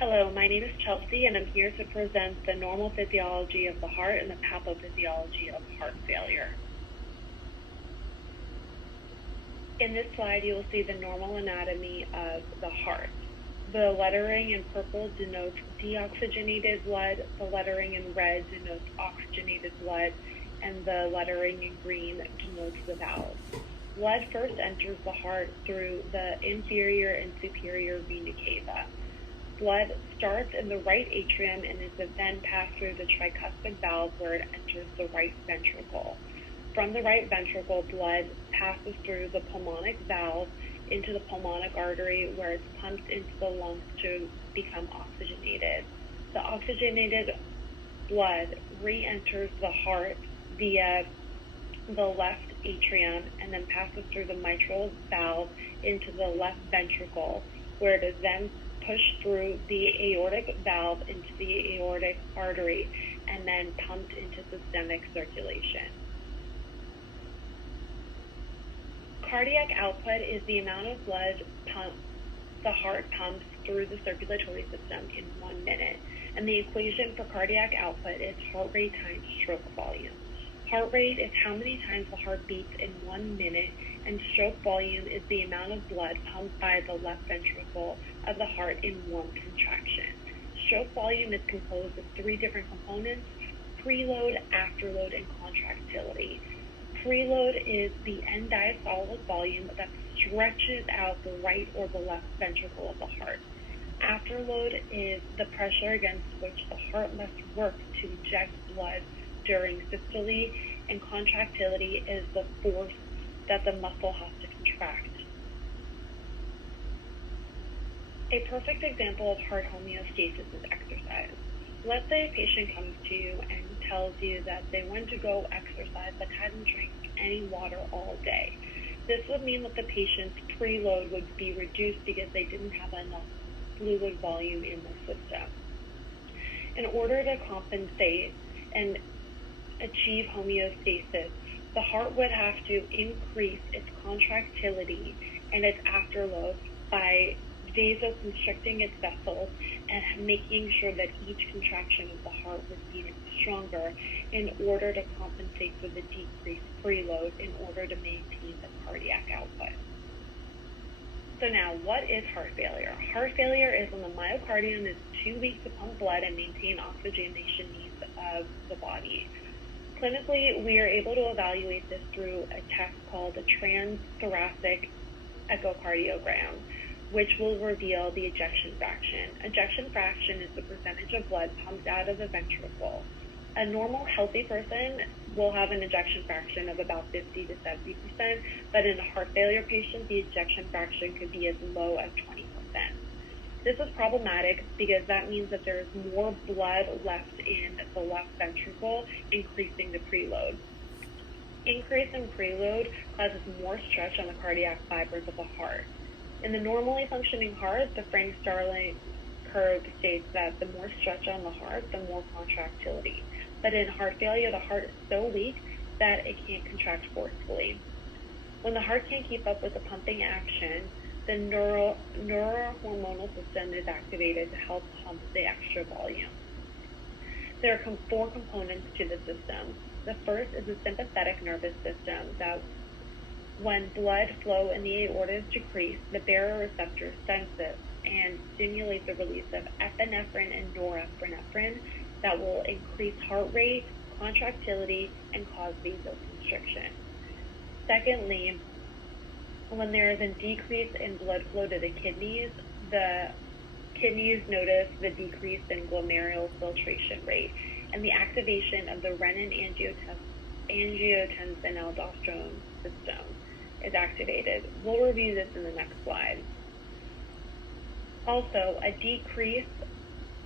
Hello, my name is Chelsea, and I'm here to present the normal physiology of the heart and the pathophysiology of heart failure. In this slide, you will see the normal anatomy of the heart. The lettering in purple denotes deoxygenated blood, the lettering in red denotes oxygenated blood, and the lettering in green denotes the valves. Blood first enters the heart through the inferior and superior vena cava. Blood starts in the right atrium and is then passed through the tricuspid valve where it enters the right ventricle. From the right ventricle, blood passes through the pulmonic valve into the pulmonic artery where it's pumped into the lungs to become oxygenated. The oxygenated blood re-enters the heart via the left atrium and then passes through the mitral valve into the left ventricle, where it is then pushed through the aortic valve into the aortic artery and then pumped into systemic circulation. Cardiac output is the amount of blood the heart pumps through the circulatory system in 1 minute, and the equation for cardiac output is heart rate times stroke volume. Heart rate is how many times the heart beats in 1 minute, and stroke volume is the amount of blood pumped by the left ventricle of the heart in one contraction. Stroke volume is composed of 3 different components: preload, afterload, and contractility. Preload is the end diastolic volume that stretches out the right or the left ventricle of the heart. Afterload is the pressure against which the heart must work to eject blood during systole, and contractility is the force that the muscle has to contract. A perfect example of heart homeostasis is exercise. Let's say a patient comes to you and tells you that they went to go exercise but hadn't drank any water all day. This would mean that the patient's preload would be reduced because they didn't have enough fluid volume in the system. In order to compensate and achieve homeostasis, the heart would have to increase its contractility and its afterload by vasoconstricting its vessels and making sure that each contraction of the heart was beating stronger in order to compensate for the decreased preload in order to maintain the cardiac output. So now, what is heart failure? Heart failure is when the myocardium is too weak to pump blood and maintain oxygenation needs of the body. Clinically, we are able to evaluate this through a test called a transthoracic echocardiogram, which will reveal the ejection fraction. Ejection fraction is the percentage of blood pumped out of the ventricle. A normal healthy person will have an ejection fraction of about 50 to 70%, but in a heart failure patient, the ejection fraction could be as low as 20%. This is problematic because that means that there is more blood left in the left ventricle, increasing the preload. Increase in preload causes more stretch on the cardiac fibers of the heart. In the normally functioning heart, the Frank-Starling curve states that the more stretch on the heart, the more contractility. But in heart failure, the heart is so weak that it can't contract forcefully. When the heart can't keep up with the pumping action, the neurohormonal system is activated to help pump the extra volume. There are 4 components to the system. The first is the sympathetic nervous system that when blood flow in the aorta is decreased, the baroreceptor sense it and stimulate the release of epinephrine and norepinephrine that will increase heart rate, contractility, and cause vasoconstriction. Secondly, when there is a decrease in blood flow to the kidneys notice the decrease in glomerular filtration rate, and the activation of the renin-angiotensin-aldosterone system is activated. We'll review this in the next slide. Also, a decrease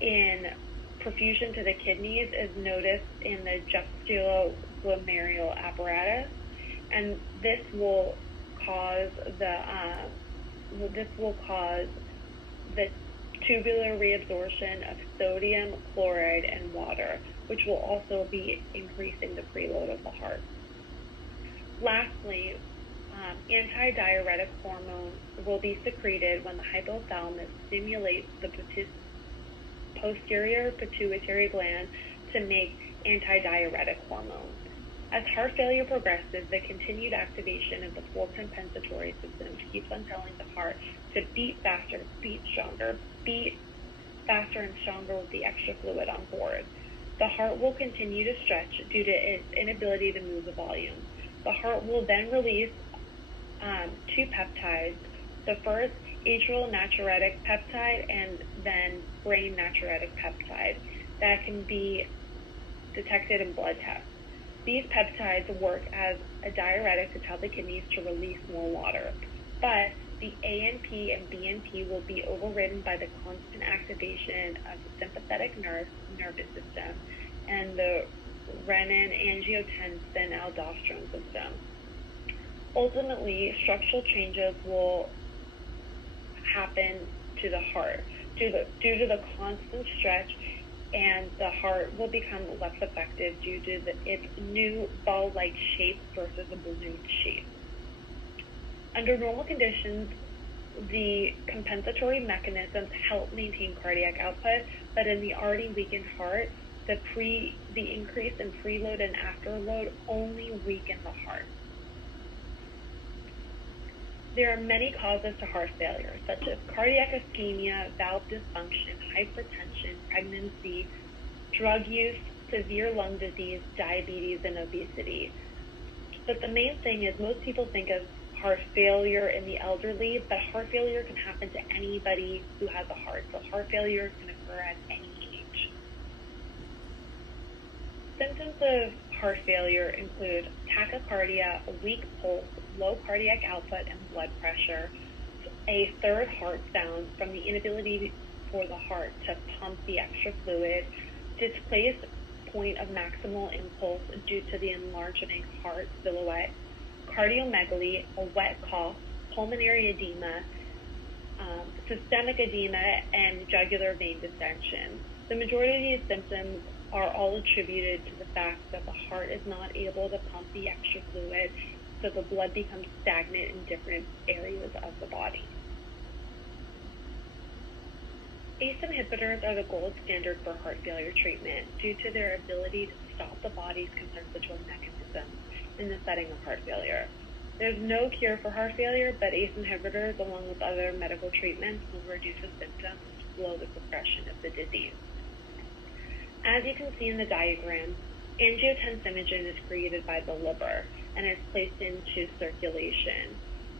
in perfusion to the kidneys is noticed in the juxtaglomerular apparatus, and this will cause the tubular reabsorption of sodium, chloride, and water, which will also be increasing the preload of the heart. Lastly, antidiuretic hormone will be secreted when the hypothalamus stimulates the posterior pituitary gland to make antidiuretic hormone. As heart failure progresses, the continued activation of the full compensatory system keeps on telling the heart to beat faster, beat faster and stronger with the extra fluid on board. The heart will continue to stretch due to its inability to move the volume. The heart will then release two peptides, the first atrial natriuretic peptide and then brain natriuretic peptide that can be detected in blood tests. These peptides work as a diuretic to tell the kidneys to release more water, but the ANP and BNP will be overridden by the constant activation of the sympathetic nervous system and the renin-angiotensin-aldosterone system. Ultimately, structural changes will happen to the heart due to the constant stretch, and the heart will become less effective due to its new ball-like shape versus a balloon shape. Under normal conditions, the compensatory mechanisms help maintain cardiac output, but in the already weakened heart, the increase in preload and afterload only weaken the heart. There are many causes to heart failure, such as cardiac ischemia, valve dysfunction, hypertension, pregnancy, drug use, severe lung disease, diabetes, and obesity. But the main thing is most people think of heart failure in the elderly, but heart failure can happen to anybody who has a heart. So heart failure can occur at any age. Symptoms of heart failure include tachycardia, a weak pulse, low cardiac output and blood pressure, a third heart sound from the inability for the heart to pump the extra fluid, displaced point of maximal impulse due to the enlarging heart silhouette, cardiomegaly, a wet cough, pulmonary edema, systemic edema, and jugular vein distension. The majority of these symptoms are all attributed to the fact that the heart is not able to pump the extra fluid, so the blood becomes stagnant in different areas of the body. ACE inhibitors are the gold standard for heart failure treatment due to their ability to stop the body's compensatory mechanism in the setting of heart failure. There's no cure for heart failure, but ACE inhibitors, along with other medical treatments, will reduce the symptoms and slow the progression of the disease. As you can see in the diagram, angiotensinogen is created by the liver and is placed into circulation.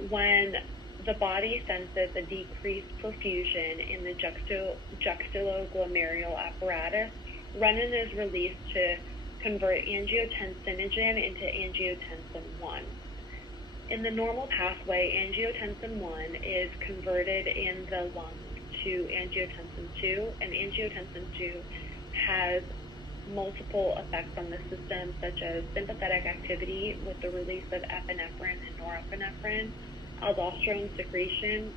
When the body senses a decreased perfusion in the juxtaglomerular apparatus, renin is released to convert angiotensinogen into angiotensin 1. In the normal pathway, angiotensin 1 is converted in the lungs to angiotensin 2, and angiotensin 2 has multiple effects on the system, such as sympathetic activity with the release of epinephrine and norepinephrine, aldosterone secretion,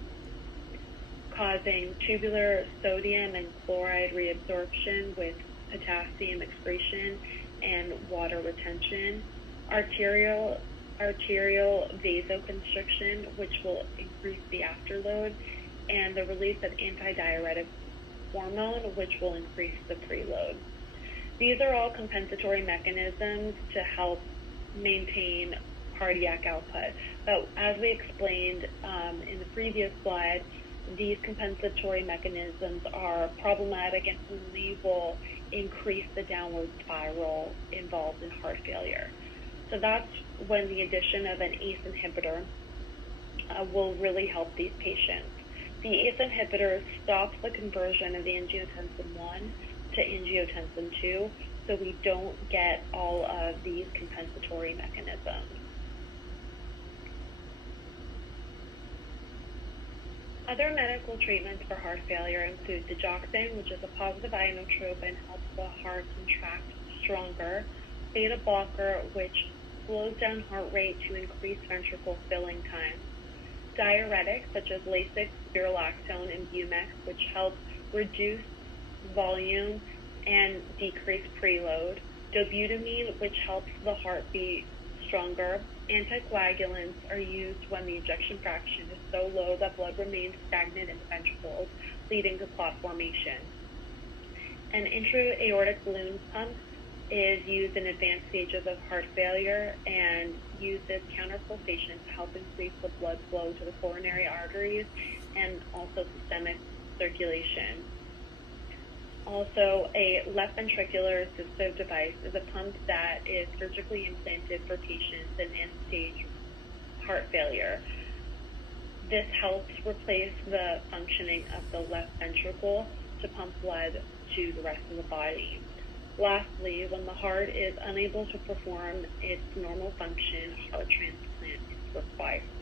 causing tubular sodium and chloride reabsorption with potassium excretion and water retention, arterial vasoconstriction, which will increase the afterload, and the release of antidiuretic hormone, which will increase the preload. These are all compensatory mechanisms to help maintain cardiac output. But as we explained in the previous slide, these compensatory mechanisms are problematic and only will increase the downward spiral involved in heart failure. So that's when the addition of an ACE inhibitor will really help these patients. The ACE inhibitor stops the conversion of the angiotensin 1 to angiotensin 2, so we don't get all of these compensatory mechanisms. Other medical treatments for heart failure include digoxin, which is a positive inotrope and helps the heart contract stronger, beta blocker, which slows down heart rate to increase ventricle filling time, diuretics such as Lasix, spirulactone, and Bumex, which help reduce volume and decrease preload, dobutamine, which helps the heart beat stronger. Anticoagulants are used when the ejection fraction is so low that blood remains stagnant in the ventricles, leading to clot formation. An intra-aortic balloon pump is used in advanced stages of heart failure and uses counterpulsation to help increase the blood flow to the coronary arteries and also systemic circulation. Also, a left ventricular assistive device is a pump that is surgically implanted for patients in end-stage heart failure. This helps replace the functioning of the left ventricle to pump blood to the rest of the body. Lastly, when the heart is unable to perform its normal function, a heart transplant is required.